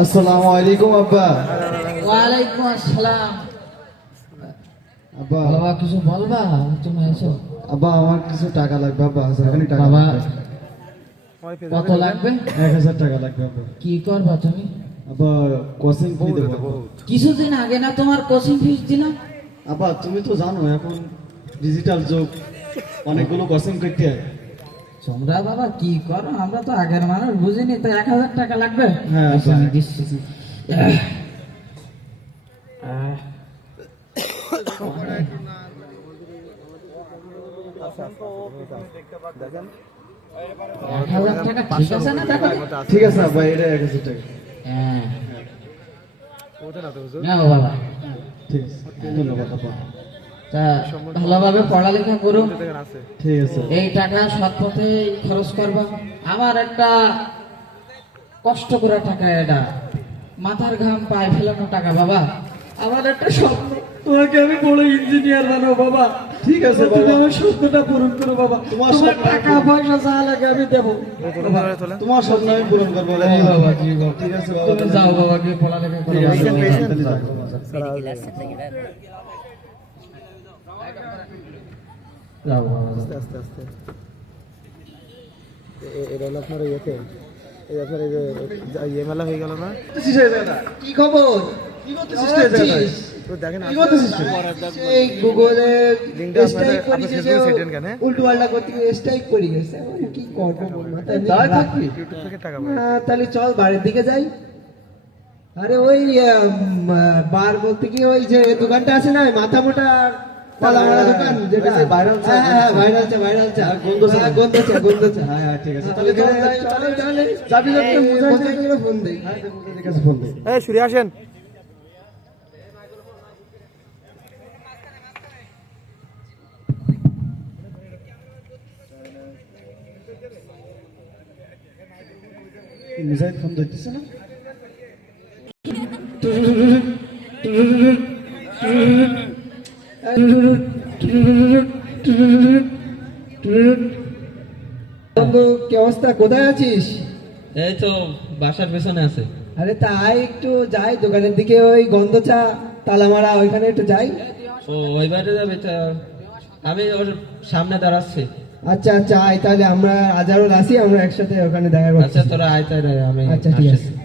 আসসালামু আলাইকুম আব্বা। ওয়ালাইকুম আসসালাম। আব্বা বাবা কিছু বলবা? তুমি এসো। আব্বা আমার কিছু টাকা লাগবে আব্বা, হাজারখানি টাকা বাবা লাগবে। কত লাগবে? 1000 টাকা লাগবে আব্বা। কি করবা তুমি? আব্বা কোচিং ফি দেবো আব্বা। কিছুদিন আগে না তোমার কোচিং ফিস দিলাম? আব্বা তুমি তো জানো এখন ডিজিটাল যুগ, অনেকগুলো কোচিং করতে হয়। তোমরা বাবা কি করো, আমরা তো আগের মানুষ বুঝিনি তো। 1000 টাকা লাগবে? হ্যাঁ, আচ্ছা, আমি দিচ্ছি। এক হাজার টাকা ঠিক আছে না? দেখো ঠিক আছে আব্বা, এটা 1000 টাকা। হ্যাঁ নাও বাবা। ঠিক আছে, ধন্যবাদ আব্বা। তা ভালোভাবে পড়ালেখা করো। ঠিক আছে। এই টাকা সৎ পথে খরচ করবা। আমার একটা কষ্ট করা টাকা, এটা মাথার ঘাম পায়ে ফেলানো টাকা বাবা। আমার একটা স্বপ্ন, তোমাকে আমি বড় ইঞ্জিনিয়ার বানাবো বাবা। ঠিক আছে তুমি বাবা, আমার স্বপ্নটা পূরণ করো বাবা। তোমার তোমার স্বপ্ন টাকা পয়সা যা লাগে আমি দেবো। তোমার স্বপ্ন আমি পূরণ করবো জি বাবা, জি বাবা। ঠিক আছে বাবা, তুমি যাও বাবা, গিয়ে পড়ালেখা করো। ঠিক আছে, ভালো করে। তাহলে যাও। যাও বাবা, যাও। আস্তে আস্তে এটা হলো আপনার ইয়েতে, এই আপনার এই যে ইয়ে মেলা হয়ে গেল না, কি খবর? কি করতেছিস তুই এই জায়গায়? তো দেখেন কি করতেছিস তুই? এই গুগলে লিঙ্কটা স্ট্রাইক আপনাদের করে আপনার গেছে, ফেসবুকে সেট কেন উল্টো পাল্টা করতে গিয়ে স্ট্রাইক করে গেছে। এখন কি করবো বল, মাথায় নেই। দাঁড়ায় থাকবি? ইউটিউব থেকে টাকা পায়। তাহলে চল বাড়ির দিকে যাই। আরে ওই বার বলতে কি, ওই যে দোকানটা আছে না, মাথা মোটা তালা মারা দোকান, যেটা ওই যে viral চা, হ্যাঁ ভাইরাল চা, ভাইরাল চা, গন্ধ চা। হ্যাঁ, গন্ধ চা, গন্ধ চা। হ্যাঁ হ্যাঁ, ঠিক আছে, তাহলে তাহলে চল যাই, চলে তাহলে চলে যাবি যখন বুঝাই দে। ফোন দেই। ঠিক আছে, ফোন দে। এই সুরি আসেন। মিজাইল ফোন দিতেছে না? বন্ধু, কি অবস্থা? কোথায় আছিস? এই তো বাসার পেছনে আছে। আরে তাই একটু যাই দোকানের দিকে, ওই গন্ধ চা তালা মারা, ওইখানে একটু যাই। ও ওই বাইরে যাবে তা আমি ওর সামনে দাঁড়াচ্ছি। আচ্ছা আচ্ছা, আয় তাহলে আমরা আজারুল আসি, আমরা একসাথে ওখানে দেখা করছি। আচ্ছা তোরা আয় তাই আমি আচ্ছা ঠিক আসছি। আছে।